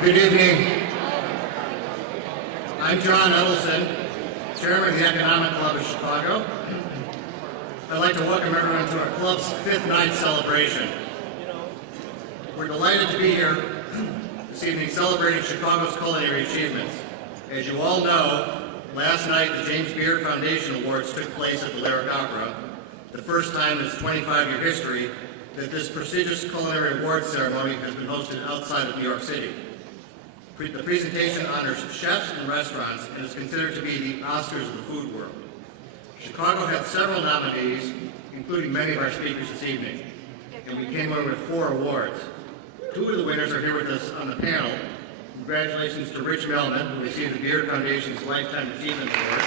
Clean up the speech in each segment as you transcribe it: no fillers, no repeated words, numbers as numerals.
Good evening. I'm John Edelson, Chairman of the Economic Club of Chicago. I'd like to welcome everyone to our club's fifth night celebration. We're delighted to be here this evening celebrating Chicago's culinary achievements. As you all know, last night the James Beard Foundation Awards took place at the Lyric Opera, the first time in its 25-year history that this prestigious culinary awards ceremony has been hosted outside of New York City. The presentation honors chefs and restaurants and is considered to be the Oscars of the food world. Chicago had several nominees, including many of our speakers this evening, and we came away with 4 awards. 2 of the winners are here with us on the panel. Congratulations to Rich Melman, who received the Beard Foundation's Lifetime Achievement Award.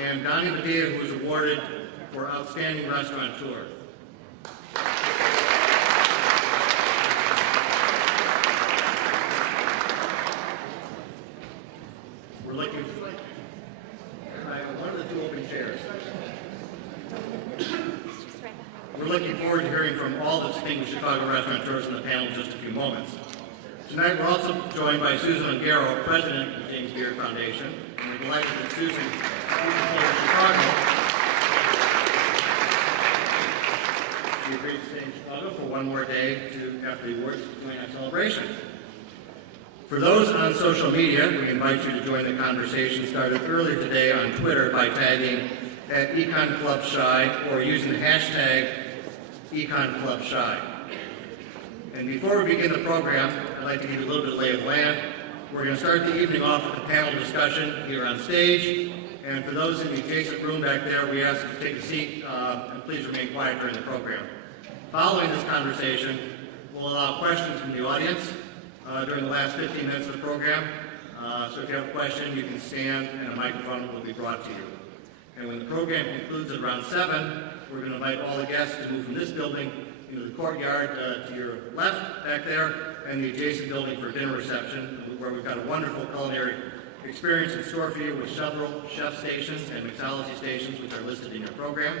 And Donnie, Madia, who was awarded for Outstanding Restaurateur. We're looking for one of the 2 open chairs. We're looking forward to hearing from all the distinguished Chicago restaurateurs in the panel in just a few moments. Tonight we're also joined by Susan Ungaro, President of the James Beard Foundation, and we're delighted that Susan is here in Chicago. She agreed to stay in Chicago for one more day after the awards to join our celebration. For those on social media, we invite you to join the conversation started earlier today on Twitter by tagging at EconClubShy or using the hashtag EconClubShy. And before we begin the program, I'd like to give you a little bit of lay of the land. We're going to start the evening off with a panel discussion here on stage. And for those in the adjacent room back there, we ask you to take a seat and please remain quiet during the program. Following this conversation, we'll allow questions from the audience during the last 15 minutes of the program. So if you have a question, you can stand and a microphone will be brought to you. And when the program concludes at around 7, we're going to invite all the guests to move from this building into the courtyard to your left back there and the adjacent building for a dinner reception where we've got a wonderful culinary experience in store for you with several chef stations and mixology stations which are listed in your program,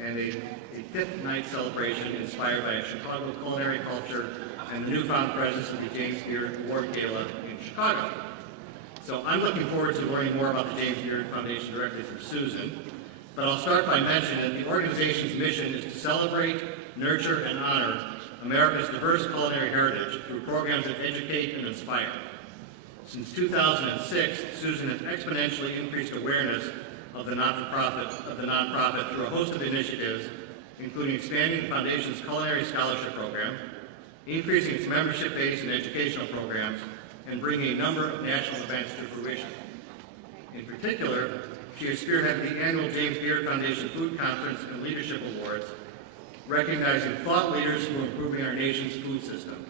and a 5th night celebration inspired by a Chicago culinary culture and the newfound presence of the James Beard Award Gala in Chicago. So I'm looking forward to learning more about the James Beard Foundation directly from Susan, but I'll start by mentioning that the organization's mission is to celebrate, nurture, and honor America's diverse culinary heritage through programs that educate and inspire. Since 2006, Susan has exponentially increased awareness of the nonprofit through a host of initiatives, including expanding the Foundation's culinary scholarship program, increasing its membership base and educational programs, and bringing a number of national events to fruition. In particular, she has spearheaded the annual James Beard Foundation Food Conference and Leadership Awards, recognizing thought leaders who are improving our nation's food system.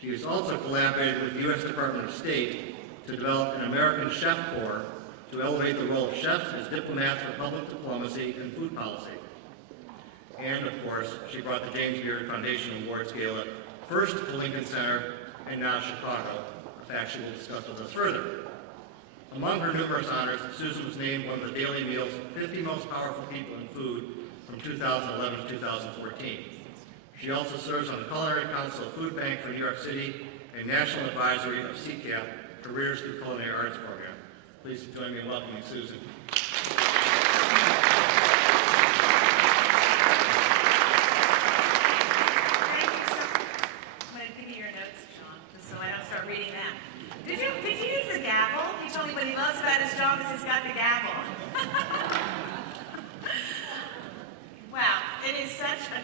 She has also collaborated with the U.S. Department of State to develop an American Chef Corps to elevate the role of chefs as diplomats for public diplomacy and food policy. And, of course, she brought the James Beard Foundation Awards Gala first to Lincoln Center and now Chicago, a fact she will discuss with us further. Among her numerous honors, Susan was named one of the Daily Mail's 50 Most Powerful People in Food from 2011 to 2014. She also serves on the Culinary Council of Food Bank for New York City and National Advisory of CCAP, Careers Through Culinary Arts Program. Please join me in welcoming Susan. Wow, it is such an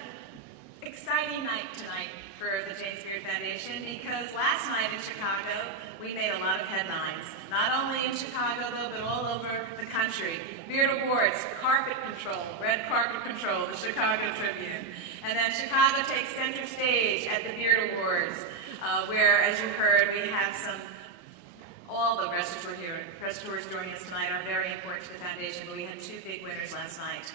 exciting night tonight for the James Beard Foundation because last night in Chicago, we made a lot of headlines. Not only in Chicago, though, but all over the country. Beard Awards, carpet control, red carpet control, the Chicago Tribune. And then Chicago takes center stage at the Beard Awards, where, as you heard, we have all the restaurateurs joining us tonight are very important to the foundation, but we had 2 big winners last night.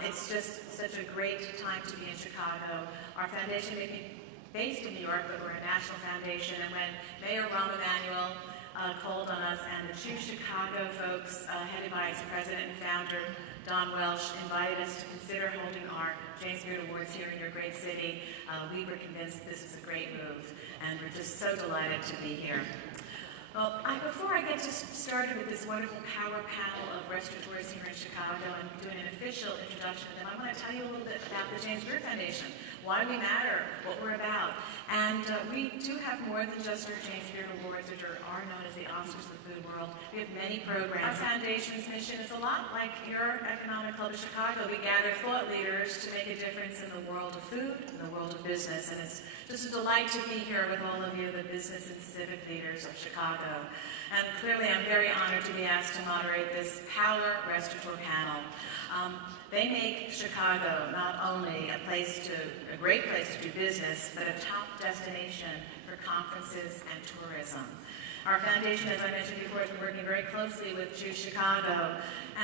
It's just such a great time to be in Chicago. Our foundation may be based in New York, but we're a national foundation, and when Mayor Rahm Emanuel called on us and the 2 Chicago folks, headed by its president and founder, Don Welsh, invited us to consider holding our James Beard Awards here in your great city. We were convinced this was a great move, and we're just so delighted to be here. Well, before I get started with this wonderful power panel of restaurateurs here in Chicago and doing an official introduction to them, I want to tell you a little bit about the James Beard Foundation, why we matter, what we're about. And we do have more than just our James Beard Awards, which are known as the Oscars of the food world. We have many programs. Our foundation's mission is a lot like your Economic Club of Chicago. We gather thought leaders to make a difference in the world of food, in the world of business. And it's just a delight to be here with all of you, the business and civic leaders of Chicago. And clearly, I'm very honored to be asked to moderate this Power Restaurateur panel. They make Chicago not only a great place to do business, but a top destination for conferences and tourism. Our foundation, as I mentioned before, has been working very closely with Choose Chicago,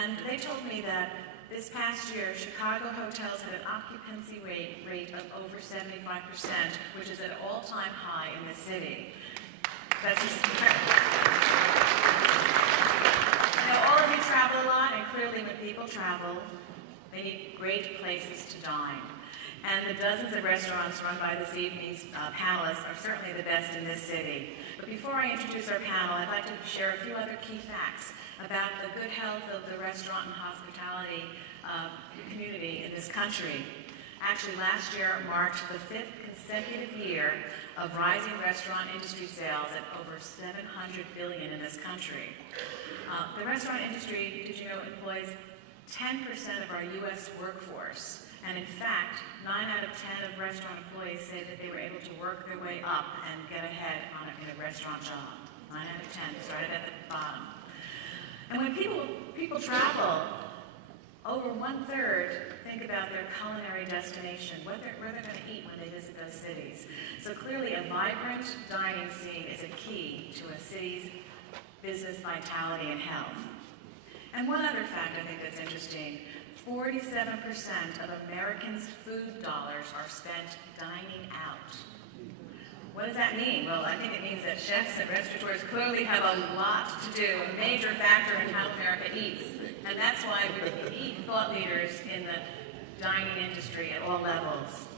and they told me that this past year, Chicago hotels had an occupancy rate of over 75%, which is an all-time high in the city. That's just incredible. All of you travel a lot, and clearly when people travel, they need great places to dine. And the dozens of restaurants run by this evening's panelists are certainly the best in this city. But before I introduce our panel, I'd like to share a few other key facts about the good health of the restaurant and hospitality community in this country. Actually, last year marked the 5th consecutive year of rising restaurant industry sales at over $700 billion in this country. The restaurant industry, did you know, employs 10% of our U.S. workforce. And in fact, 9 out of 10 of restaurant employees say that they were able to work their way up and get ahead in a restaurant job. 9 out of 10 started at the bottom. And when people travel, over 1/3 think about their culinary destination, where they're going to eat when they visit those cities. So clearly a vibrant dining scene is a key to a city's business vitality and health. And one other fact I think that's interesting, 47% of Americans' food dollars are spent dining out. What does that mean? Well, I think it means that chefs and restaurateurs clearly have a lot to do, a major factor in how America eats. And that's why we need thought leaders in the dining industry at all levels.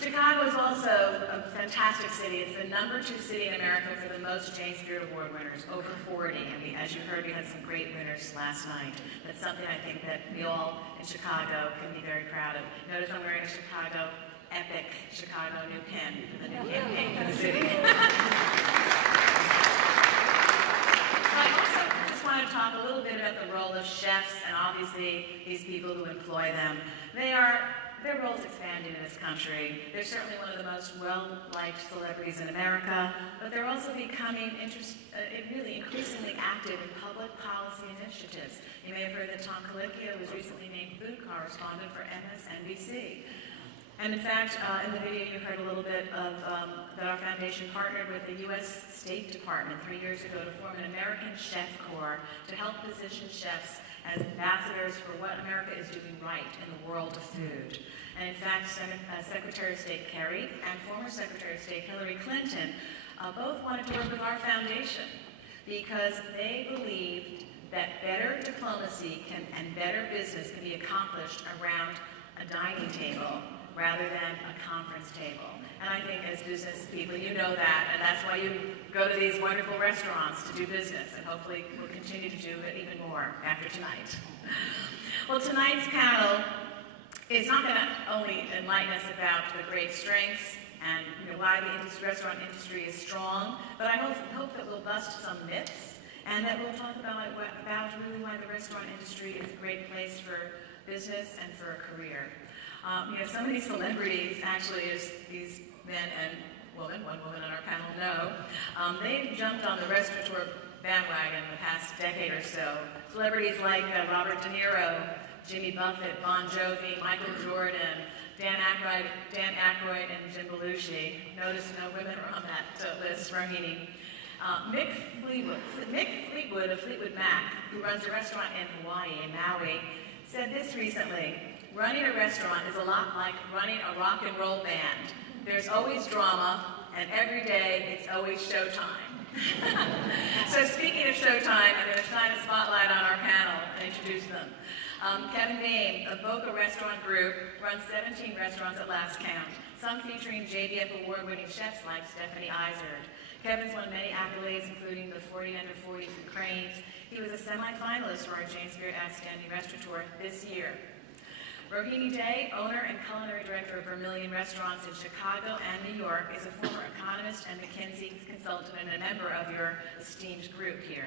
Chicago is also a fantastic city. It's the #2 city in America for the most James Beard Award winners, over 40. And as you heard, we had some great winners last night. That's something I think that we all in Chicago can be very proud of. Notice I'm wearing a Chicago Epic Chicago new pin for the new campaign for the city. I also just want to talk a little bit about the role of chefs and obviously these people who employ them. Their role's expanding in this country. They're certainly one of the most well-liked celebrities in America, but they're also becoming really increasingly active in public policy initiatives. You may have heard that Tom Colicchio was recently named food correspondent for MSNBC. And in fact, in the video you heard a little bit of that our foundation partnered with the U.S. State Department 3 years ago to form an American Chef Corps to help position chefs as ambassadors for what America is doing right in the world of food. And in fact, Secretary of State Kerry and former Secretary of State Hillary Clinton both wanted to work with our foundation because they believed that better diplomacy and better business can be accomplished around a dining table rather than a conference table. And I think as business people, you know that, and that's why you go to these wonderful restaurants to do business, and hopefully we'll continue to do it even more after tonight. Well, tonight's panel is not going to only enlighten us about the great strengths and why the restaurant industry is strong, but I hope that we'll bust some myths, and that we'll talk about really why the restaurant industry is a great place for business and for a career. Some of these celebrities, actually, as these men and women, one woman on our panel know, they've jumped on the restaurateur bandwagon in the past decade or so. Celebrities like Robert De Niro, Jimmy Buffett, Bon Jovi, Michael Jordan, Dan Aykroyd, and Jim Belushi. Notice no women are on that list, Rohini. Mick Fleetwood of Fleetwood Mac, who runs a restaurant in Hawaii, in Maui, said this recently: running a restaurant is a lot like running a rock and roll band. There's always drama, and every day it's always showtime. So speaking of showtime, I'm going to shine a spotlight on our panel and introduce them. Kevin Boehm of Boka Restaurant Group runs 17 restaurants at last count, some featuring JBF award-winning chefs like Stephanie Izard. Kevin's won many accolades, including the 40 Under 40 from Cranes. He was a semi-finalist for our Jane Spirit Outstanding Restaurateur this year. Rohini Day, owner and culinary director of Vermilion Restaurants in Chicago and New York, is a former economist and McKinsey consultant and a member of your esteemed group here.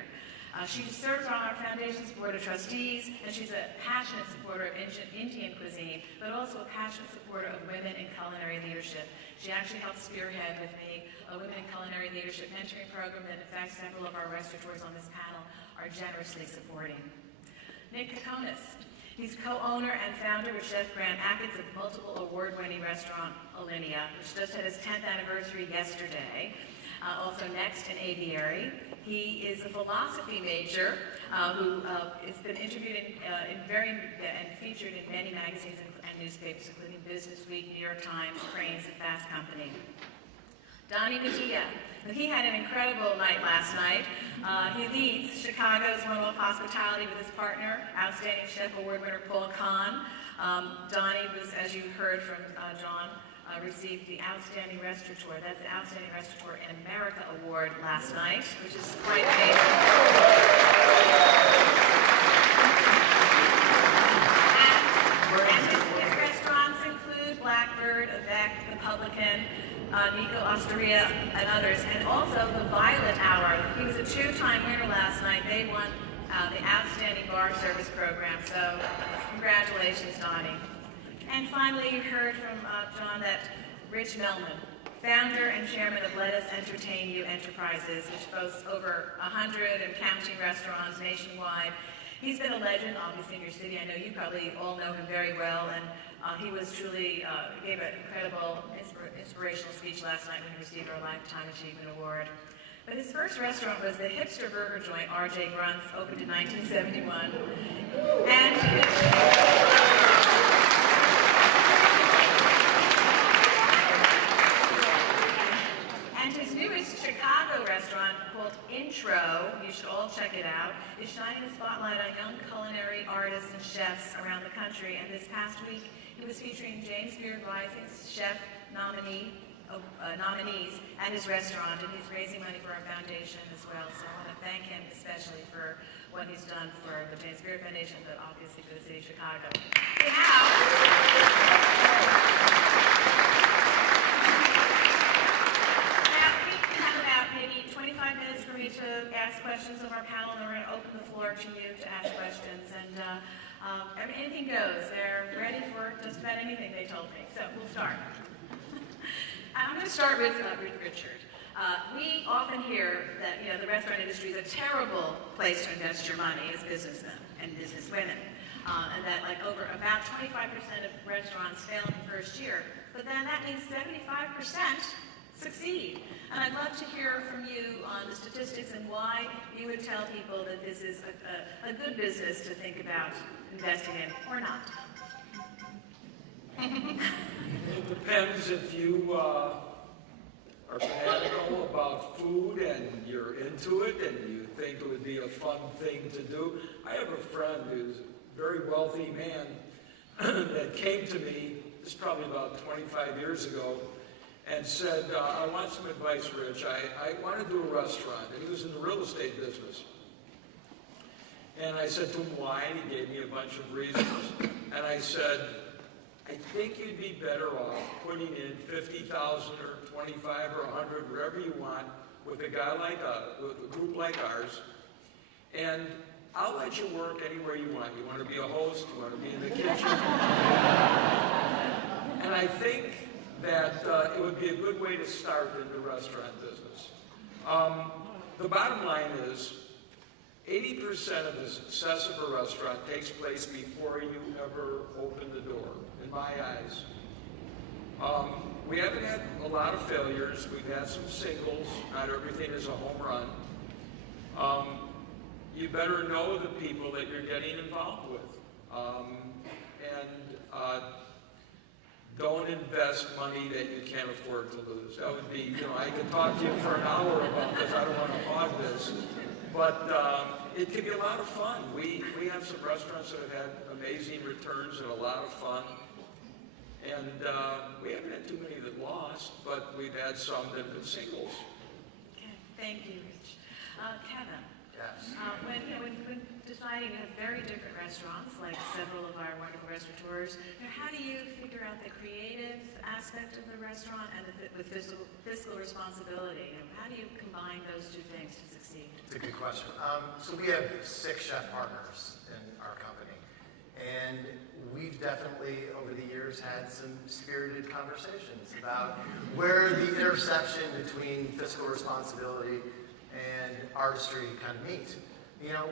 She serves on our foundation's board of trustees, and she's a passionate supporter of Indian cuisine, but also a passionate supporter of women in culinary leadership. She actually helped spearhead with me a women in culinary leadership mentoring program that, in fact, several of our restaurateurs on this panel are generously supporting. Nick Kokonas. He's co-owner and founder with Chef Grant Achatz of multiple award-winning restaurant Alinea, which just had its 10th anniversary yesterday. Also next in Aviary. He is a philosophy major who has been interviewed and featured in many magazines and newspapers, including Business Week, New York Times, Cranes, and Fast Company. Donnie Madia. He had an incredible night last night. He leads Chicago's One-Off Hospitality with his partner, outstanding chef award winner Paul Kahn. Donnie was, as you heard from John, received the Outstanding Restaurateur. That's the Outstanding Restaurateur in America Award last night, which is quite amazing. And his restaurants include Blackbird, Avec, The Publican, Nico Osteria, and others, and also the Violet Hour. He was a two-time winner last night. They won the Outstanding Bar Service Program, so congratulations, Donnie. And finally, you heard from John that Rich Melman, founder and chairman of Let Us Entertain You Enterprises, which boasts over 100 and counting restaurants nationwide. He's been a legend, obviously, in your city. I know you probably all know him very well, and he was truly, gave an incredible, inspirational speech last night when he received our Lifetime Achievement Award. But his first restaurant was the hipster burger joint, R.J. Grunt's, opened in 1971. And his newest Chicago restaurant, called Intro, you should all check it out, is shining the spotlight on young culinary artists and chefs around the country. And this past week, he was featuring Jane Spirit Rising's chef nominees at his restaurant, and he's raising money for our foundation as well. So I want to thank him especially for what he's done for the Jane Spirit Foundation, but obviously for the city of Chicago. So now we have about maybe 25 minutes for me to ask questions of our panel, and we're going to open the floor to you to ask questions. And anything goes. They're ready for just about anything, they told me. So we'll start. I'm going to start with Richard. We often hear that the restaurant industry is a terrible place to invest your money as businessmen and businesswomen, and that about 25% of restaurants fail in the first year. But then that means 75% succeed. And I'd love to hear from you on the statistics and why you would tell people that this is a good business to think about investing in or not. It depends if you are fanatical about food and you're into it and you think it would be a fun thing to do. I have a friend who's a very wealthy man that came to me, this is probably about 25 years ago, and said, I want some advice, Rich. I want to do a restaurant. And he was in the real estate business. And I said to him, why? And he gave me a bunch of reasons. And I said, I think you'd be better off putting in $50,000 or 25 or 100, wherever you want, with a guy like with a group like ours, and I'll let you work anywhere you want. You want to be a host, you want to be in the kitchen. And I think that it would be a good way to start in the restaurant business. The bottom line is, 80% of the success of a restaurant takes place before you ever open the door, in my eyes. We haven't had a lot of failures. We've had some singles. Not everything is a home run. You better know the people that you're getting involved with. Don't invest money that you can't afford to lose. That would be, I could talk to you for an hour about this. I don't want to hog this. But it can be a lot of fun. We have some restaurants that have had amazing returns and a lot of fun. And we haven't had too many that lost, but we've had some that have been singles. Okay, thank you, Rich. Kevin, Yes. when deciding to have very different restaurants, like several of our wonderful restaurateurs, how do you figure out the creative aspect of the restaurant and with fiscal responsibility? How do you combine those two things to succeed? It's a good question. So we have 6 chef partners in our company, and we've definitely, over the years, had some spirited conversations about where the intersection between fiscal responsibility and artistry kind of meet. You know,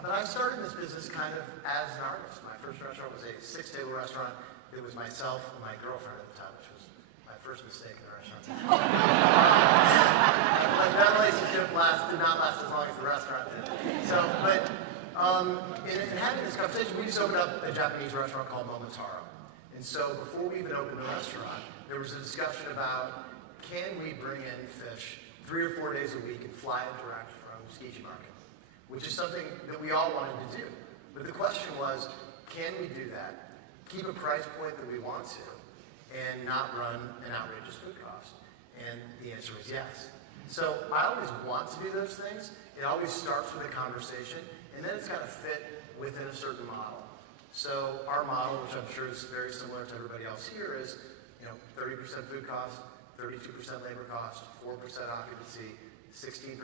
but I started in this business kind of as an artist. My first restaurant was a 6-table restaurant. It was myself and my girlfriend at the time, which was my first mistake in the restaurant. That relationship did not last as long as the restaurant did. So, but in having this conversation, we just opened up a Japanese restaurant called Momotaro. And so before we even opened the restaurant, there was a discussion about, can we bring in fish 3 or 4 days a week and fly it direct from Tsukiji Market, which is something that we all wanted to do. But the question was, can we do that, keep a price point that we want to, and not run an outrageous food cost? And the answer was yes. So I always want to do those things. It always starts with a conversation, and then it's got to fit within a certain model. So our model, which I'm sure is very similar to everybody else here, is 30% food cost, 32% labor cost, 4% occupancy, 16%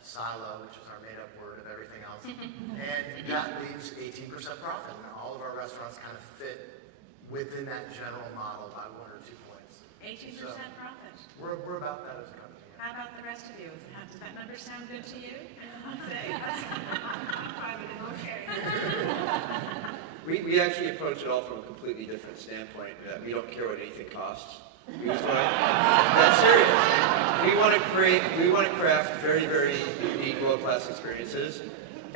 silo, which is our made-up word of everything else, and that leaves 18% profit. And all of our restaurants kind of fit within that general model by 1 or 2 points. 18% So, profit. We're about that as a company. Yeah. How about the rest of you? Does that number sound good to you? Say yes. Private and okay. We actually approach it all from a completely different standpoint. That we don't care what anything costs. That's serious. We want to craft very, very unique, world-class experiences,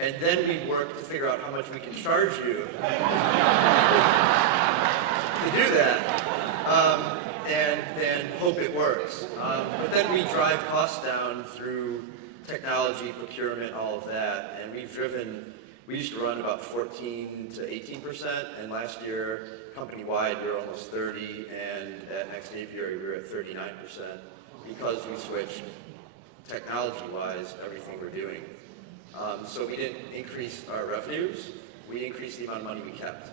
and then we work to figure out how much we can charge you to do that, and hope it works. But then we drive costs down through technology, procurement, all of that, and we used to run about 14 to 18%, and last year, company-wide, we were almost 30, and at Next Aviary, we were at 39%, because we switched, technology-wise, everything we're doing. So we didn't increase our revenues, we increased the amount of money we kept.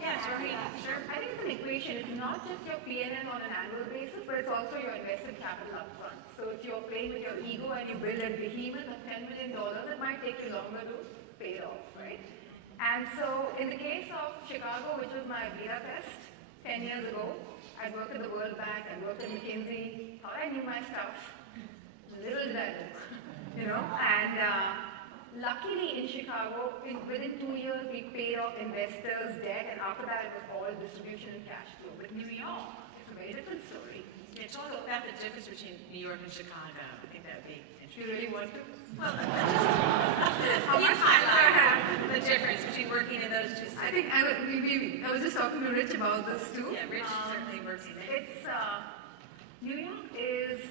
Yes, Rohini, sure. I think it's an equation. It's not just your P&L on an annual basis, but it's also your invested capital up front. So if you're playing with your ego and you build a behemoth of $10 million, it might take you longer to pay it off, right? And so in the case of Chicago, which was my beta test 10 years ago, I worked at the World Bank, I worked at McKinsey, thought I knew my stuff. Little did I know, And luckily in Chicago, within 2 years, we paid off investors' debt, and after that, it was all distribution and cash flow. But New York is a very different story. Yeah, talk about the difference between New York and Chicago. I think that would be Do interesting. you really want to? Well, you highlight the difference between working in those two I cities. think I was just talking to Rich about this too. Yeah, Rich certainly works in there. It's New York is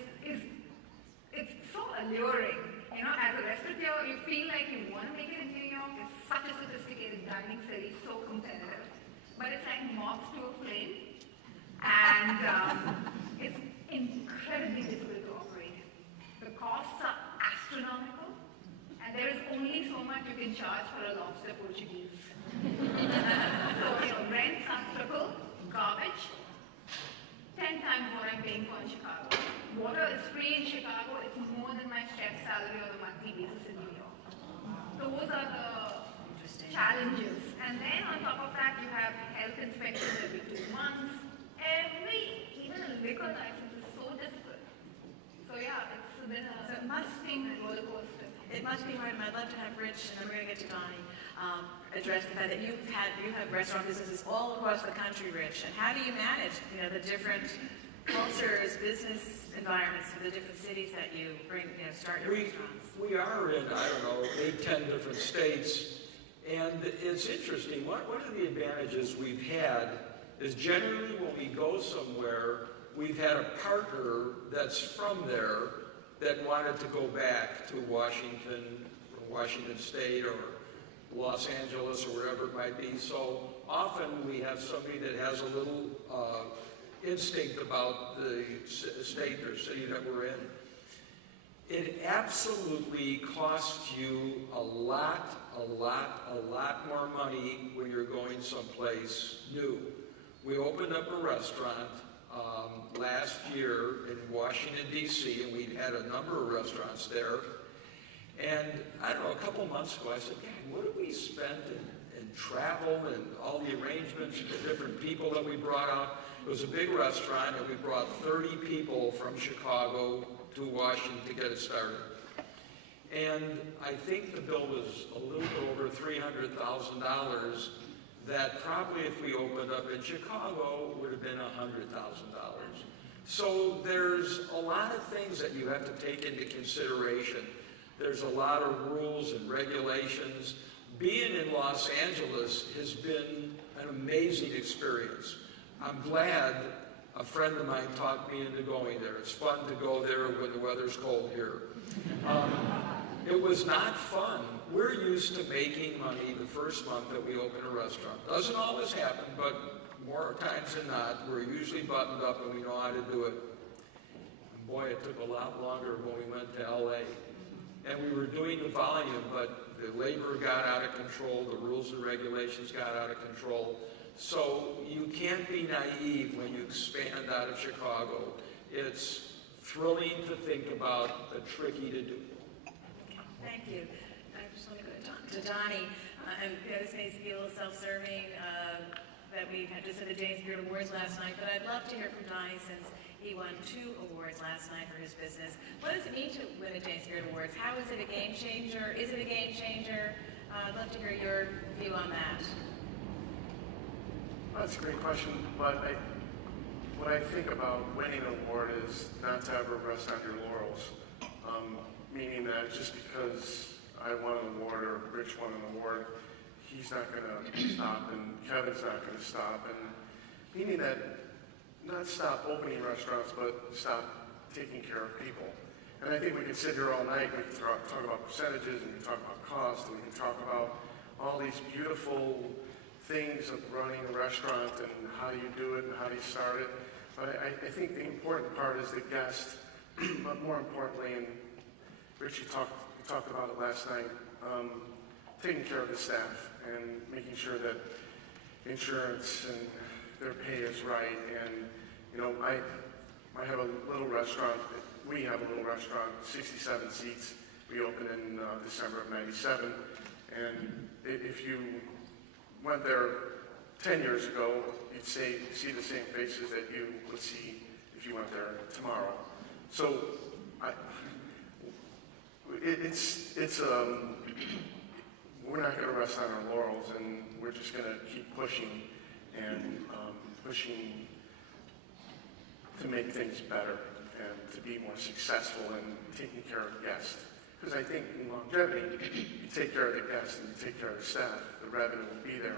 it's so alluring. As a restaurateur, you feel like you want to make it in New York. It's such a sophisticated dining city, so competitive. But it's like moths to a flame, and it's incredibly difficult to operate. The costs are astronomical, and there is only so much you can charge for a lobster Portuguese. So rents are triple, garbage, 10 times what I'm paying for in Chicago. Water is free in Chicago. It's more than my chef's salary on a monthly basis in New York. Those are the challenges. And then on top of that, you have health inspections every 2 months. Even a liquor license is so difficult. So yeah, it's been a must-think roller coaster. It must be hard, and I'd love to have Rich, and then we're going to get to Donnie, address the fact that you have restaurant businesses all across the country, Rich. And how do you manage, the different cultures, business environments for the different cities that you bring, start your restaurants? We are in, 8, 10 different states, and it's interesting. One of the advantages we've had is generally when we go somewhere, we've had a partner that's from there that wanted to go back to Washington State or Los Angeles or wherever it might be. So often we have somebody that has a little instinct about the state or city that we're in. It absolutely costs you a lot more money when you're going someplace new. We opened up a restaurant last year in Washington, D.C., and we'd had a number of restaurants there. And I don't know, a couple months ago, I said, God, what did we spend in travel and all the arrangements, the different people that we brought out? It was a big restaurant, and we brought 30 people from Chicago to Washington to get it started. And I think the bill was a little bit over $300,000 that probably if we opened up in Chicago would have been $100,000. So there's a lot of things that you have to take into consideration. There's a lot of rules and regulations. Being in Los Angeles has been an amazing experience. I'm glad a friend of mine talked me into going there. It's fun to go there when the weather's cold here. It was not fun. We're used to making money the first month that we open a restaurant. Doesn't always happen, but more times than not, we're usually buttoned up and we know how to do it. And boy, it took a lot longer when we went to LA. And we were doing the volume, but the labor got out of control, the rules and regulations got out of control. So you can't be naive when you expand out of Chicago. It's thrilling to think about, but tricky to do. Thank you. I just want to go to Donnie. And this may be a little self-serving that we had just at the James Beard Awards last night, but I'd love to hear from Donnie since he won 2 awards last night for his business. What does it mean to win a James Beard Awards? How is it a game changer? Is it a game changer? I'd love to hear your view on that. That's a great question, but what I think about winning an award is not to ever rest on your laurels. Meaning that just because I won an award or Rich won an award, he's not going to stop and Kevin's not going to stop. And meaning that not stop opening restaurants, but stop taking care of people. And I think we could sit here all night, we can talk about percentages, and we can talk about cost, and we can talk about all these beautiful things of running a restaurant and how you do it and how you start it. But I think the important part is the guest, but more importantly, and Richie talked about it last night, taking care of the staff and making sure that insurance and their pay is right. And, you know, I have a little restaurant, we have a little restaurant, 67 seats. We opened in December of '97. And if you went there 10 years ago, you'd see the same faces that you would see if you went there tomorrow. So we're not going to rest on our laurels, and we're just going to keep pushing and pushing to make things better and to be more successful in taking care of guests. Because I think in longevity, you take care of the guests and you take care of the staff, the revenue will be there.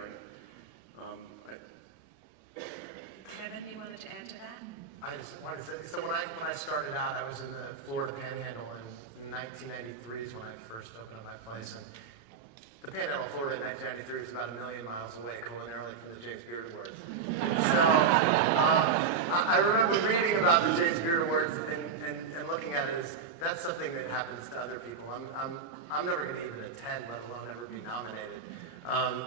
Kevin, you wanted to add to that? I just wanted to say, so when I started out, I was in the Florida Panhandle, and in 1993 is when I first opened up my place. And the Panhandle of Florida in 1993 is about 1 million miles away, culinarily, from the James Beard Awards. So I remember reading about the James Beard Awards and looking at it as that's something that happens to other people. I'm never going to even attend, let alone ever be nominated.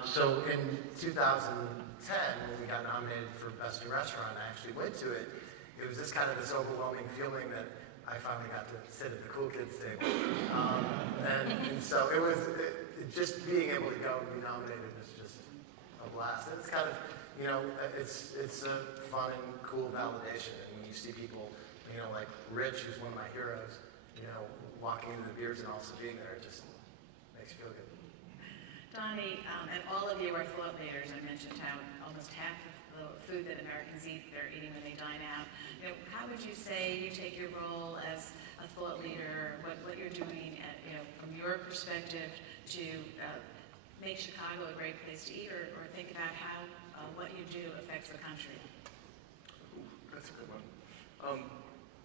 So in 2010, when we got nominated for Best New Restaurant, I actually went to it. It was just kind of this overwhelming feeling that I finally got to sit at the cool kids table. And so it was, just being able to go and be nominated was just a blast. And it's kind of, you know, it's a fun and cool validation. And when you see people, you know, like Rich, who's one of my heroes, you know, walking into the beers and also being there, it just makes you feel good. Donnie, and all of you are thought leaders. I mentioned how almost half of the food that Americans eat, they're eating when they dine out. You know, how would you say you take your role as a thought leader, what you're doing, you know, from your perspective to make Chicago a great place to eat, or think about how what you do affects the country? Ooh, that's a good one.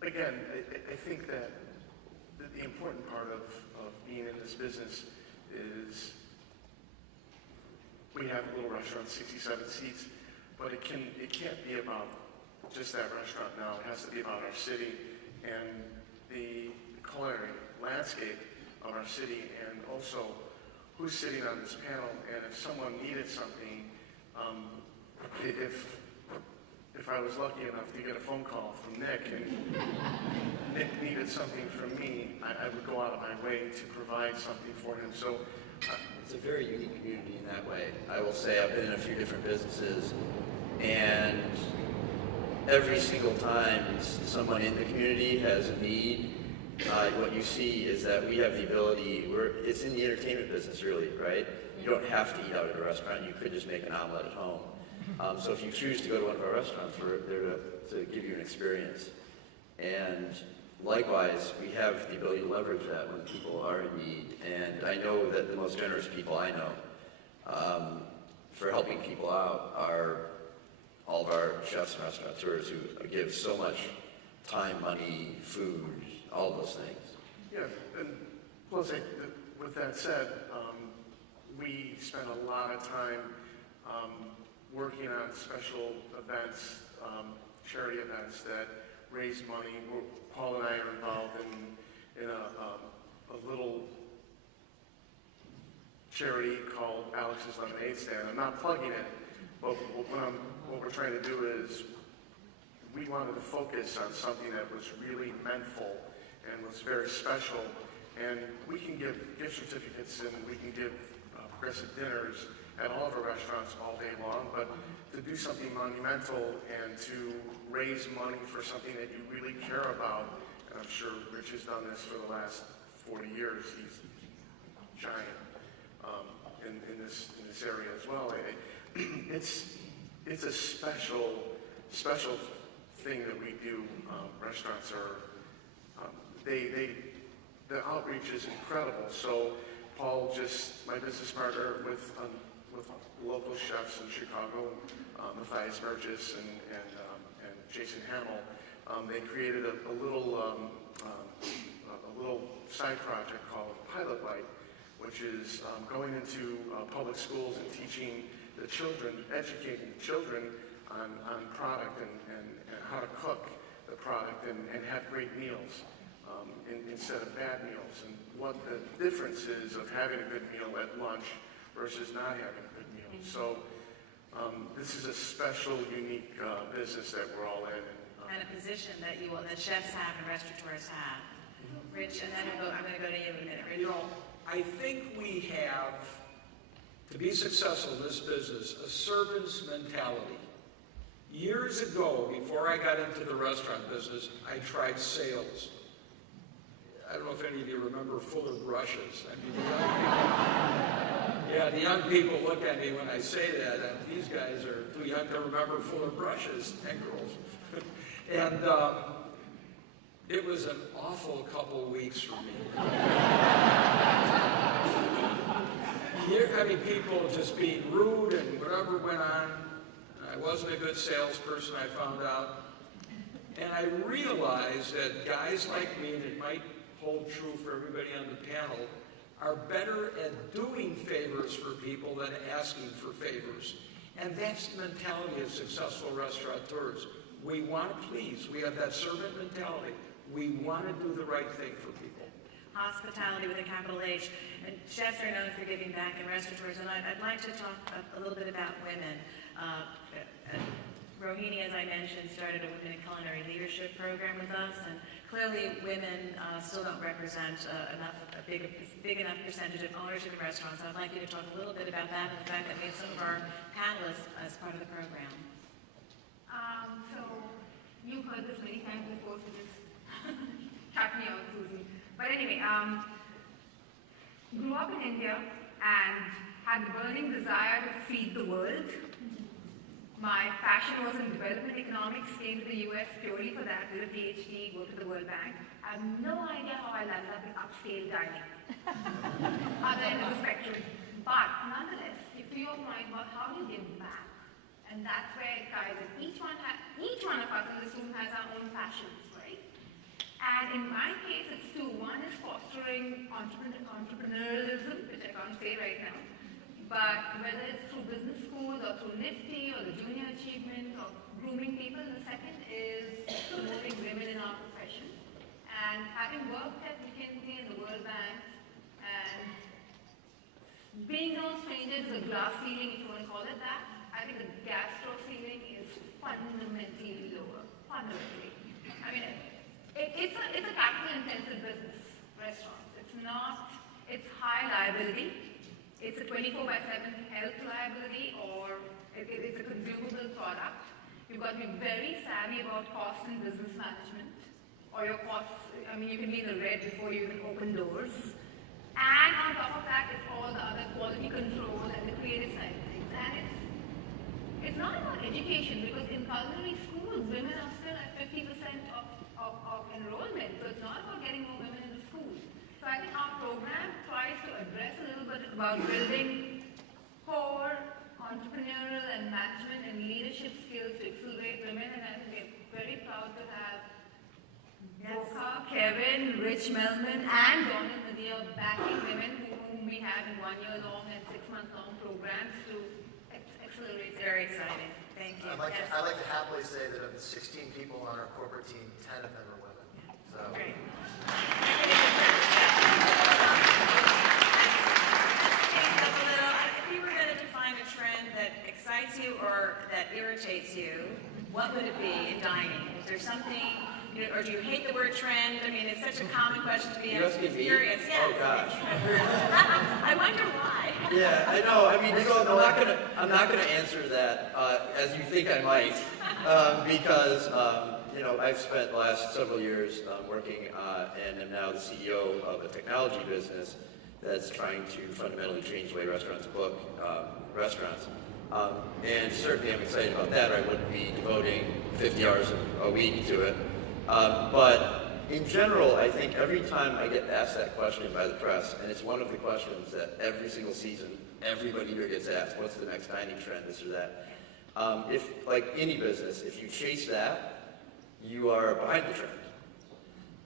Again, I think that the important part of being in this business is we have a little restaurant, 67 seats, but it can't be about just that restaurant now. It has to be about our city and the culinary landscape of our city, and also who's sitting on this panel. And if someone needed something, if I was lucky enough to get a phone call from Nick and Nick needed something from me, I would go out of my way to provide something for him. So it's a very unique community in that way. I will say I've been in a few different businesses, and every single time someone in the community has a need, what you see is that we have the ability, it's in the entertainment business really, right? You don't have to eat out at a restaurant, you could just make an omelet at home. So if you choose to go to one of our restaurants, we're there to give you an experience. And likewise, we have the ability to leverage that when people are in need. And I know that the most generous people I know for helping people out are all of our chefs and restaurateurs who give so much time, money, food, all of those things. yeah, and plus, with that said, we spend a lot of time working on special events, charity events that raise money. Paul and I are involved in a little charity called Alex's Lemonade Stand. I'm not plugging it, but what we're trying to do is we wanted to focus on something that was really meantful and was very special. And we can give gift certificates and we can give progressive dinners at all of our restaurants all day long, but to do something monumental and to raise money for something that you really care about, and I'm sure Rich has done this for the last 40 years, he's giant in this area as well. It's a special thing that we do. Restaurants are, the outreach is incredible. So Paul, my business partner with local chefs in Chicago, Matthias Burgess and Jason Hamill, they created a little side project called Pilot Light, which is going into public schools and teaching the children, educating the children on product and how to cook the product and have great meals instead of bad meals, and what the difference is of having a good meal at lunch versus not having a good meal. So this is a special, unique business that we're all in. And a position that chefs have and restaurateurs have. Rich, and then I'm going to go to you in a minute. Rich. You know, I think we have, to be successful in this business, a servant's mentality. Years ago, before I got into the restaurant business, I tried sales. I don't know if any of you remember Fuller Brushes. I mean, the young people look at me when I say that, and these guys are too young to remember Fuller Brushes, and girls. And it was an awful couple weeks for me. People just being rude and whatever went on. I wasn't a good salesperson, I found out. And I realized that guys like me, that might hold true for everybody on the panel, are better at doing favors for people than asking for favors. And that's the mentality of successful restaurateurs. We want to please. We have that servant mentality. We want to do the right thing for people. Hospitality with a capital H. And chefs are known for giving back, and restaurateurs. And I'd like to talk a little bit about women. Rohini, as I mentioned, started a Women in Culinary Leadership program with us, and clearly women still don't represent a big enough percentage of ownership in restaurants. So I'd like you to talk a little bit about that and the fact that we have some of our panelists as part of the program. So you've heard this many times before, so just cut me out, Susan. But anyway, grew up in India and had the burning desire to feed the world. My passion was in development economics, came to the US purely for that, did a Ph.D., worked at the World Bank. I have no idea how I landed up in upscale dining, other end of the spectrum. But nonetheless, to your point about how do you give back? And that's where it ties in. Each one of us in this room has our own passions, right? And And in my case, it's two. One is fostering entrepreneurialism, which I can't say right now. But whether it's through business schools or through NIFTY or the junior achievement or grooming people, the second is promoting women in our profession. And having worked at McKinsey and the World Bank and being no stranger to the glass ceiling, if you want to call it that, I think the gastro ceiling is fundamentally lower. Fundamentally. I mean, it's a capital-intensive business, restaurants. It's high liability. It's a 24/7 health liability, or it's a consumable product. You've got to be very savvy about cost and business management, or your costs, I mean, you can be in the red before you even open doors. And on top of that is all the other quality control and the creative side of things. And it's not about education, because in culinary schools, women are still at 50% of enrollment. So it's not about getting more women into school. So I think our program tries to address a little bit about building core entrepreneurial and management and leadership skills to accelerate women. And I think we're very proud to have Boka, Kevin, Rich, Melman, and Donnie and Madia backing women whom we have in 1 year long and 6 month long programs to accelerate. Very exciting. Thank you. I'd like to happily say that of the 16 people on our corporate team, 10 of them are women. So. Great. If you were going to define a trend that excites you or that irritates you, what would it be in dining? Is there something, or do you hate the word trend? I mean, it's such a common question to be asked. I'm curious. Yes. Oh gosh. I wonder why. Yeah, I know. I mean, I'm not gonna answer that as you think I might, because I've spent the last several years working and am now the CEO of a technology business that's trying to fundamentally change the way restaurants book restaurants. And certainly I'm excited about that, or I wouldn't be devoting 50 hours a week to it. But in general, I think every time I get asked that question by the press, and it's one of the questions that every single season, everybody here gets asked, what's the next dining trend, this or that? If, like any business, if you chase that, you are behind the trend.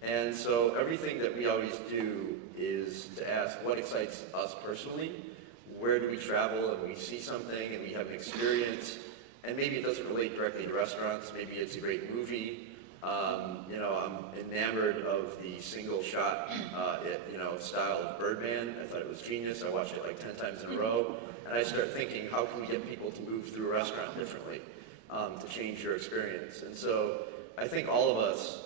And so everything that we always do is to ask what excites us personally, where do we travel and we see something and we have an experience, and maybe it doesn't relate directly to restaurants, maybe it's a great movie. I'm enamored of the single shot style of Birdman. I thought it was genius. I watched it like 10 times in a row. And I start thinking, how can we get people to move through a restaurant differently to change your experience? And so I think all of us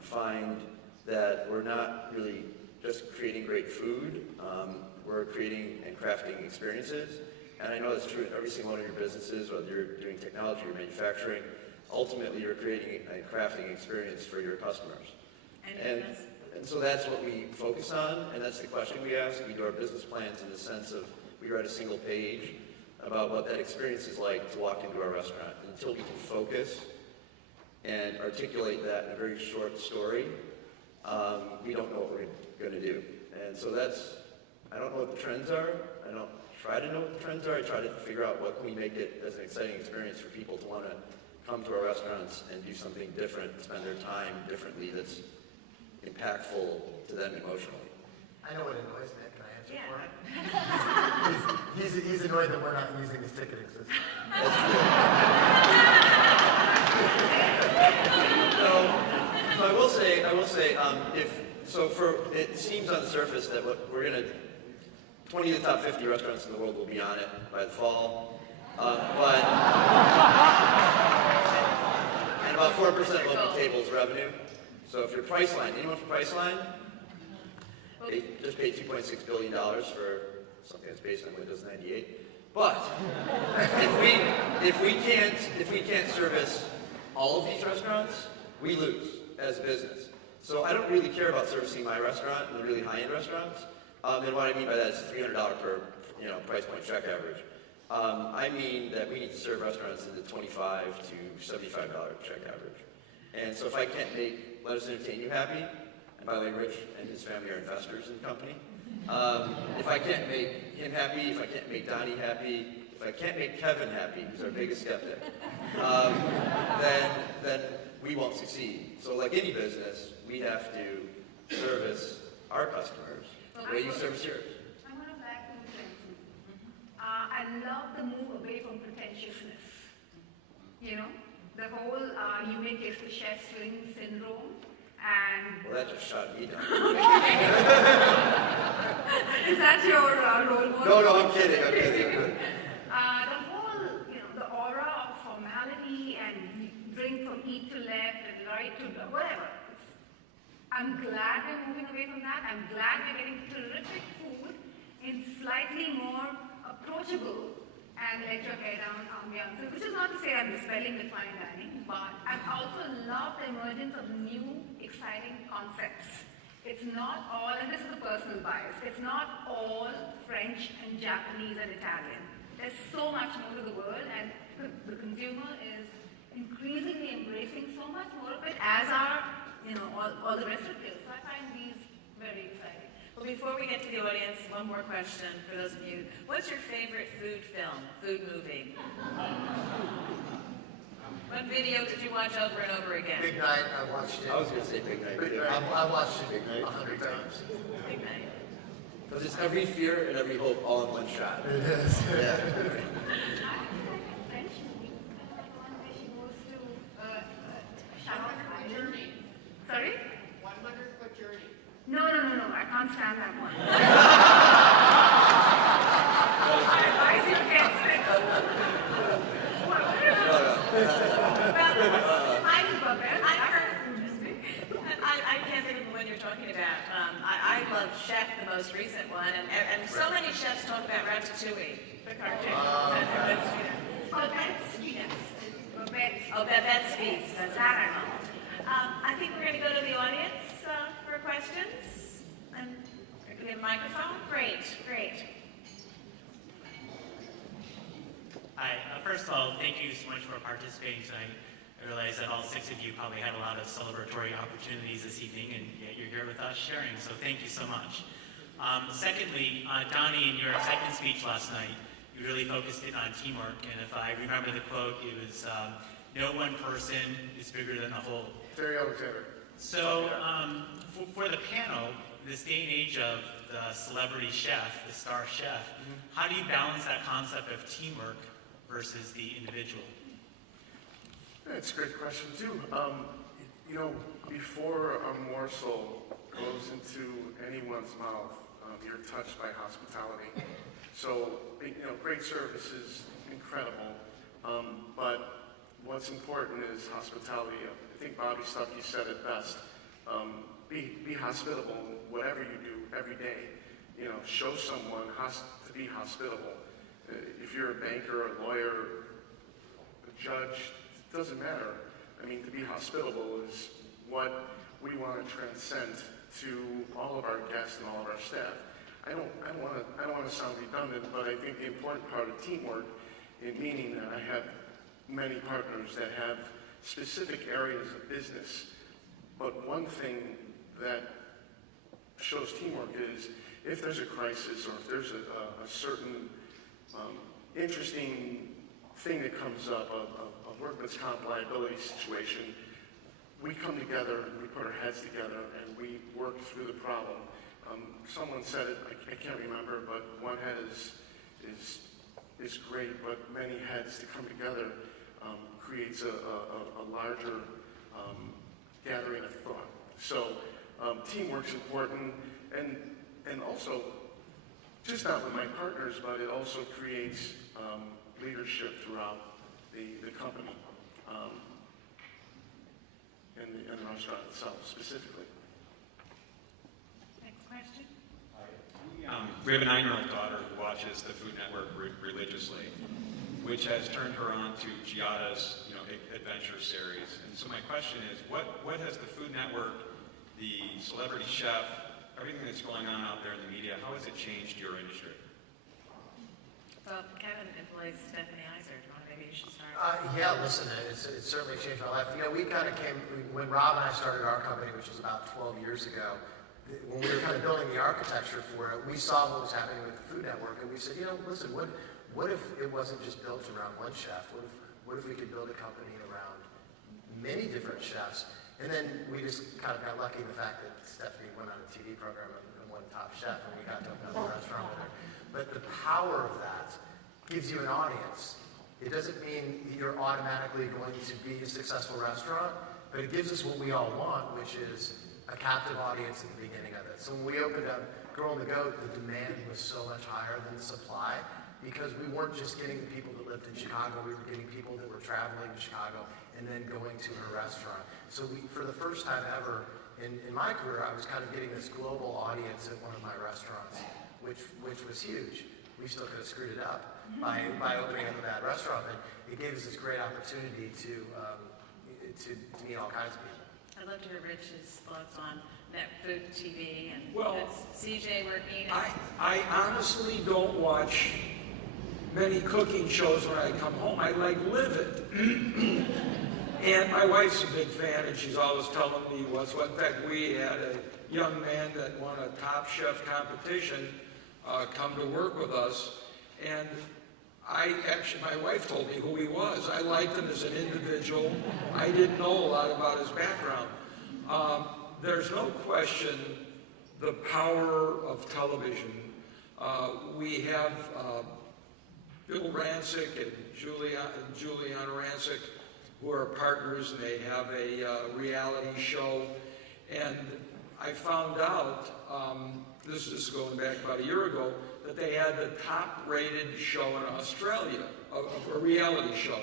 find that we're not really just creating great food. We're creating and crafting experiences. And I know that's true in every single one of your businesses, whether you're doing technology or manufacturing. Ultimately, you're creating and crafting experience for your customers. And so that's what we focus on, and that's the question we ask. We do our business plans in the sense of we write a single page about what that experience is like to walk into our restaurant. And until we can focus and articulate that in a very short story, we don't know what we're going to do. And so I don't know what the trends are. I don't try to know what the trends are. I try to figure out what can we make it as an exciting experience for people to want to come to our restaurants and do something different, spend their time differently that's impactful to them emotionally. I know what annoys Nick. Can I answer Yeah. for him? He's annoyed that we're not using his ticketing system. That's true. So I will say, it seems on the surface that we're going to, 20 of the top 50 restaurants in the world will be on it by the fall. And about 4% of local tables revenue. So if you're Priceline, anyone from Priceline? They just paid $2.6 billion for something that's based on Windows 98. But if we can't service all of these restaurants, we lose as a business. So I don't really care about servicing my restaurant and the really high-end restaurants. And what I mean by that is $300 per price point check average. I mean that we need to serve restaurants in the $25 to $75 check average. And so if I can't make Let Us Entertain You happy, and by the way, Rich and his family are investors in the company, if I can't make him happy, if I can't make Donnie happy, if I can't make Kevin happy, who's our biggest skeptic, then we won't succeed. So like any business, we have to service our customers the way you service yours. I want to flag two things. I love the move away from pretentiousness. You know, the whole you may taste the chef's ring syndrome, and Well, that just shut me down. is that your role model? No, I'm kidding. The whole, the aura of formality and drink from eat to left and right to whatever. I'm glad we're moving away from that. I'm glad we're getting terrific food in slightly more approachable and let your hair down ambiance. Which is not to say I'm dispelling the fine dining, but I also love the emergence of new, exciting concepts. It's not all, and this is a personal bias, it's not all French and Japanese and Italian. There's so much more to the world, and the consumer is increasingly embracing so much more of it, as are, all the rest of it. So I find these very exciting. Well, before we get to the audience, one more question for those of you. What's your favorite food film, food movie? What video did you watch over and over again? Big Night, I watched it. I was going to say Big Night. too. I've watched it Big Night. 100 times. Big Night. Because it's every fear and every hope all in one shot. It is. Yeah. I like a French movie. I like one where she goes to Charlotte Island. Sorry? 100-foot journey. No, I can't stand that one. I advise you against it. I can't think of what you're talking about. I love Chef, the most recent one, and so many chefs talk about Ratatouille, the cartoon. Babette's Feast. Babette's Feast. That's that I love. I think we're going to go to the audience for questions. And we have a microphone? Great. Hi. First of all, thank you so much for participating tonight. I realize that all 6 of you probably had a lot of celebratory opportunities this evening, and yet you're here with us sharing, so thank you so much. Secondly, Donnie, in your acceptance speech last night, you really focused in on teamwork, and if I remember the quote, it was, no one person is bigger than the whole. Terry Alexander. So, for the panel, this day and age of the celebrity chef, the star chef, how do you balance that concept of teamwork versus the individual? That's a great question too. Before a morsel goes into anyone's mouth, you're touched by hospitality. So, great service is incredible, but what's important is hospitality. I think Bobby Stuckey said it best. Be hospitable in whatever you do every day. Show someone to be hospitable. If you're a banker, a lawyer, a judge, it doesn't matter. To be hospitable is what we want to transcend to all of our guests and all of our staff. I don't want to sound redundant, but I think the important part of teamwork, in meaning that I have many partners that have specific areas of business, but one thing that shows teamwork is if there's a crisis or if there's a certain interesting thing that comes up, a workman's comp liability situation, we come together and we put our heads together and we work through the problem. Someone said it, I can't remember, but one head is great, but many heads to come together creates a larger gathering of thought. So teamwork's important, and also, just not with my partners, but it also creates leadership throughout the company and the restaurant itself specifically. Next question. We have a 9-year-old daughter who watches the Food Network religiously, which has turned her on to Giada's, adventure series. And so my question is, what has the Food Network, the celebrity chef, everything that's going on out there in the media, how has it changed your industry? Well, Kevin employs Stephanie Iser. Maybe you should start. Yeah, listen, it's certainly changed my life. We kind of when Rob and I started our company, which was about 12 years ago, when we were kind of building the architecture for it, we saw what was happening with the Food Network, and we said, listen, what if it wasn't just built around one chef? What if we could build a company around many different chefs. And then we just kind of got lucky in the fact that Stephanie went on a TV program and won Top Chef, and we got to open up a restaurant with her. But the power of that gives you an audience. It doesn't mean you're automatically going to be a successful restaurant, but it gives us what we all want, which is a captive audience at the beginning of it. So when we opened up Girl on the Goat, the demand was so much higher than the supply, because we weren't just getting the people that lived in Chicago, we were getting people that were traveling to Chicago and then going to her restaurant. So for the first time ever in my career, I was kind of getting this global audience at one of my restaurants, which was huge. We still could have screwed it up by opening up a bad restaurant, but it gave us this great opportunity to meet all kinds of people. I'd love to hear Rich's thoughts on net food TV and Well, CJ working. I honestly don't watch many cooking shows when I come home. I live it. And my wife's a big fan, and she's always telling me what's what. In fact, we had a young man that won a Top Chef competition come to work with us, and my wife told me who he was. I liked him as an individual. I didn't know a lot about his background. There's no question the power of television. We have Bill Rancic and Juliana Rancic, who are partners, and they have a reality show. And I found out, this is going back about a year ago, that they had the top-rated show in Australia, a reality show.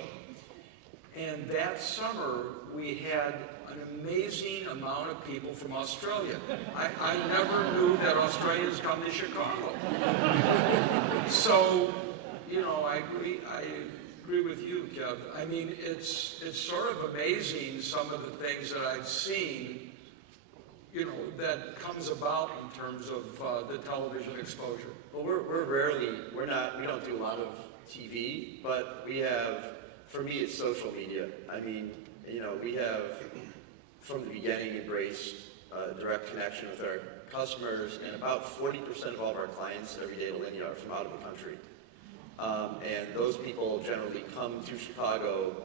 And that summer, we had an amazing amount of people from Australia. I never knew that Australians come to Chicago. So, I agree with you, Kev. I mean, it's sort of amazing some of the things that I've seen, that comes about in terms of the television exposure. Well, we don't do a lot of TV, but we have, for me, it's social media. I mean, we have, from the beginning, embraced direct connection with our customers, and about 40% of all of our clients every day at Alinea are from out of the country. And those people generally come to Chicago,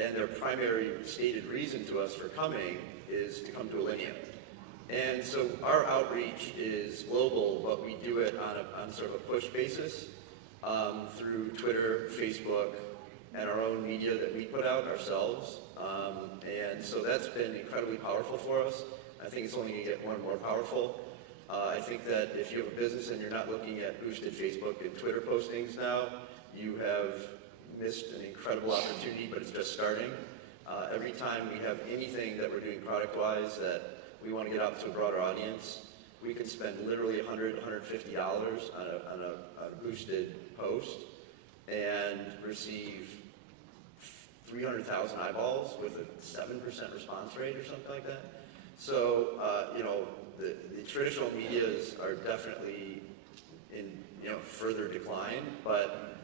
and their primary stated reason to us for coming is to come to Alinea. And so our outreach is global, but we do it on sort of a push basis through Twitter, Facebook, and our own media that we put out ourselves. And so that's been incredibly powerful for us. I think it's only going to get more and more powerful. I think that if you have a business and you're not looking at boosted Facebook and Twitter postings now, you have missed an incredible opportunity, but it's just starting. Every time we have anything that we're doing product-wise that we want to get out to a broader audience, we can spend literally $100, $150 on a boosted post and receive 300,000 eyeballs with a 7% response rate or something like that. So, the traditional medias are definitely in, further decline, but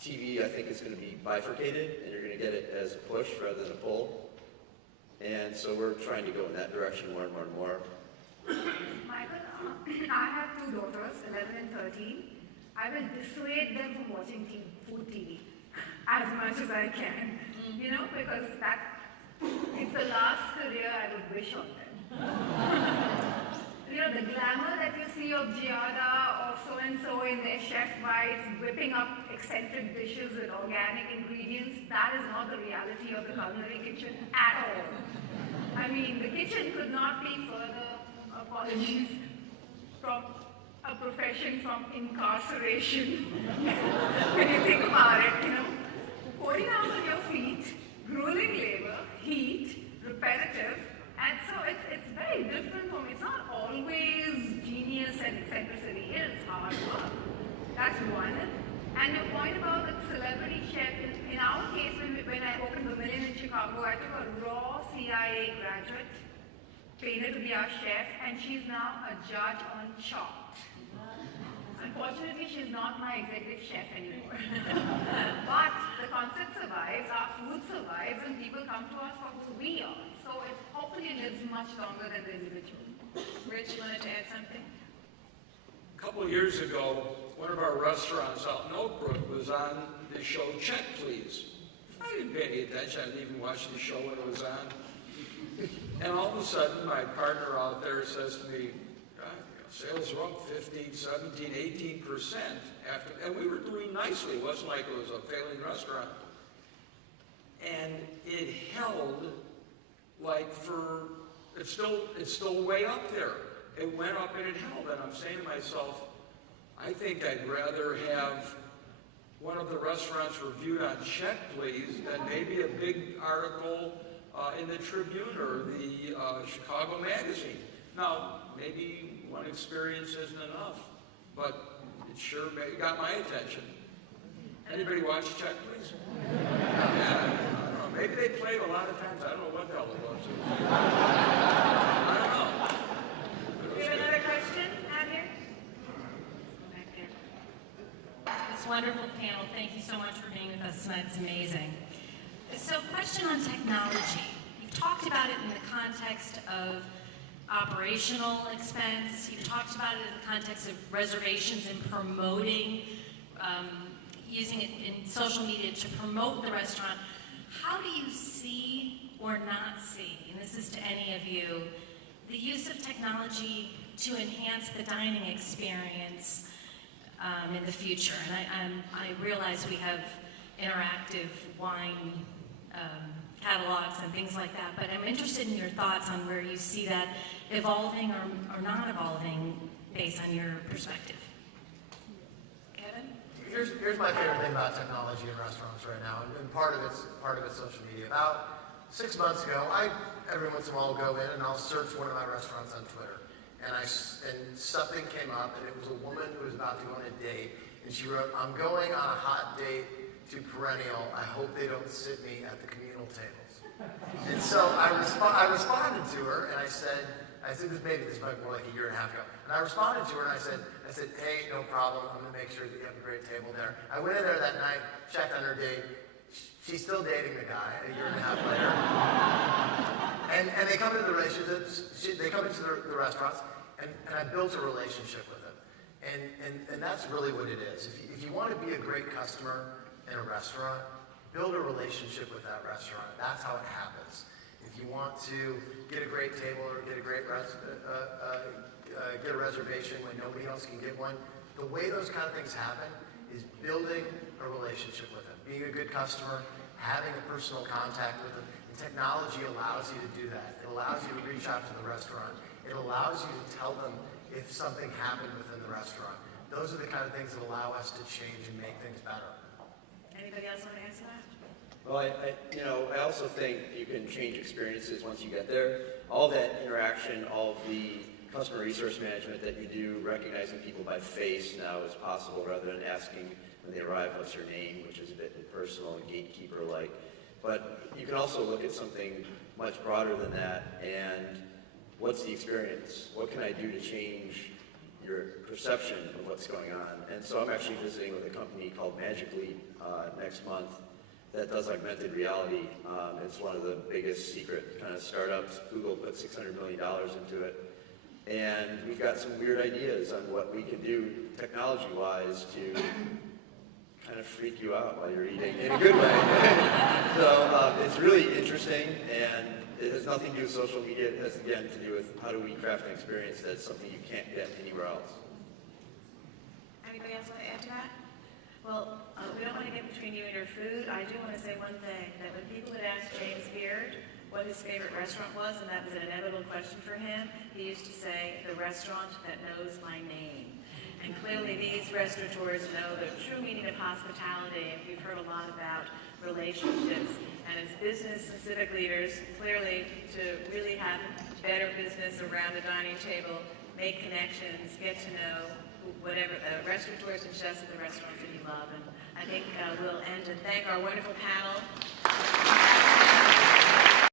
TV, I think, is going to be bifurcated, and you're going to get it as a push rather than a pull. And so we're trying to go in that direction more and more and more. Michael, I have two daughters, 11 and 13. I will dissuade them from watching food TV as much as I can, because it's the last career I would wish on them. The glamour that you see of Giada or so-and-so in their chef wives whipping up eccentric dishes with organic ingredients, that is not the reality of the culinary kitchen at all. I mean, the kitchen could not be further, apologies, from a profession from incarceration. When you think about it, 40 hours on your feet, grueling labor, heat, repetitive, and so it's very different from, it's not always genius and eccentricity, it is hard work. That's one. And your point about the celebrity chef, in our case, when I opened Vermilion in Chicago, I took a raw CIA graduate, paid her to be our chef, and she's now a judge on Chopped. Unfortunately, she's not my executive chef anymore. But the concept survives, our food survives, and people come to us for who we are. So it hopefully lives much longer than the individual. Rich, you wanted to add something? A couple of years ago, one of our restaurants out in Oak Brook was on the show Check Please. I didn't pay any attention. I didn't even watch the show when it was on. And all of a sudden, my partner out there says to me, God, sales were up 15, 17, 18% after, and we were doing nicely. It wasn't like it was a failing restaurant. And it held like for, it's still way up there. It went up and it held. And I'm saying to myself, I think I'd rather have one of the restaurants reviewed on Check, please, than maybe a big article in the Tribune or the Chicago Magazine. Now, maybe one experience isn't enough, but it sure got my attention. Anybody watch Check, please? Yeah, I don't know. Maybe they played a lot of times. I don't know what the hell it was. I don't know. We have another question out here. Back there. This wonderful panel, thank you so much for being with us tonight. It's amazing. So, question on technology. You've talked about it in the context of operational expense. You've talked about it in the context of reservations and promoting, using it in social media to promote the restaurant. How do you see or not see, and this is to any of you, the use of technology to enhance the dining experience in the future? And I realize we have interactive wine catalogs and things like that, but I'm interested in your thoughts on where you see that evolving or not evolving based on your perspective. Kevin? Here's my favorite thing about technology in restaurants right now, and part of it's social media. About 6 months ago, every once in a while go in and I'll search one of my restaurants on Twitter, and something came up, and it was a woman who was about to go on a date, and she wrote, "I'm going on a hot date to Perennial. I hope they don't sit me at the communal tables." And so I responded to her, and I said, this might be more like a year and a half ago. And I responded to her, and I said, "Hey, no problem. I'm going to make sure that you have a great table there." I went in there that night, checked on her date. She's still dating the guy a year and a half later. And they come into the relationships. They come into the restaurants, and I built a relationship with them. And that's really what it is. If you want to be a great customer in a restaurant, build a relationship with that restaurant. That's how it happens. If you want to get a great table or get a great get a reservation when nobody else can get one, the way those kind of things happen is building a relationship with them, being a good customer, having a personal contact with them. And technology allows you to do that. It allows you to reach out to the restaurant. It allows you to tell them if something happened within the restaurant. Those are the kind of things that allow us to change and make things better. Anybody else want to answer that? Well, I also think you can change experiences once you get there. All that interaction, all of the customer resource management that you do, recognizing people by face now is possible rather than asking when they arrive what's your name, which is a bit impersonal and gatekeeper-like. But you can also look at something much broader than that, and what's the experience? What can I do to change your perception of what's going on? And so I'm actually visiting with a company called Magic Leap next month that does augmented reality. It's one of the biggest secret kind of startups. Google put $600 million into it. And we've got some weird ideas on what we can do technology-wise to kind of freak you out while you're eating in a good way. So it's really interesting, and it has nothing to do with social media. It has, again, to do with how do we craft an experience that's something you can't get anywhere else. Anybody else want to add to that? Well, we don't want to get between you and your food. I do want to say one thing, that when people would ask James Beard what his favorite restaurant was, and that was an inevitable question for him, he used to say, "The restaurant that knows my name." And clearly these restaurateurs know the true meaning of hospitality, and we've heard a lot about relationships. And as business and civic leaders, clearly to really have better business around the dining table, make connections, get to know whatever the restaurateurs and chefs at the restaurants that you love. And I think we'll end and thank our wonderful panel.